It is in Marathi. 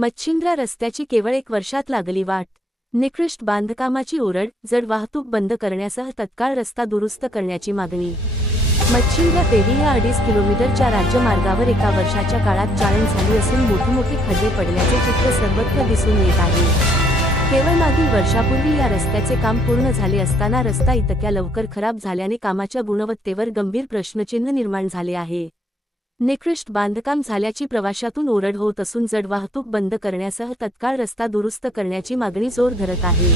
मच्छिंद्रा रस्त्याची केवळ 1 वर्षात लागली वाट. निकृष्ट बांधकामाची ओरड, जड वाहतूक बंद करण्यासह तत्काळ रस्ता दुरुस्त करण्याची मागणी. मच्छिंद्रा तेही या 2.5 किलोमीटरच्या राज्यमार्गावर एका वर्षाच्या काळात चाळण झाली असून मोठमोठे खड्डे पडल्याचे चित्र सर्वत्र दिसून येत आहे. केवळ मागील वर्षापूर्वी या रस्त्याचे काम पूर्ण झाले असताना रस्ता इतक्या लवकर खराब झाल्याने कामाच्या गुणवत्तेवर गंभीर प्रश्नचिन्ह निर्माण झाले आहे. निकृष्ट बांधकाम झाल्याची प्रवाशातून ओरड होत असून जड वाहतूक बंद करण्यासह तत्काळ रस्ता दुरुस्त करण्याची मागणी जोर धरत आहे.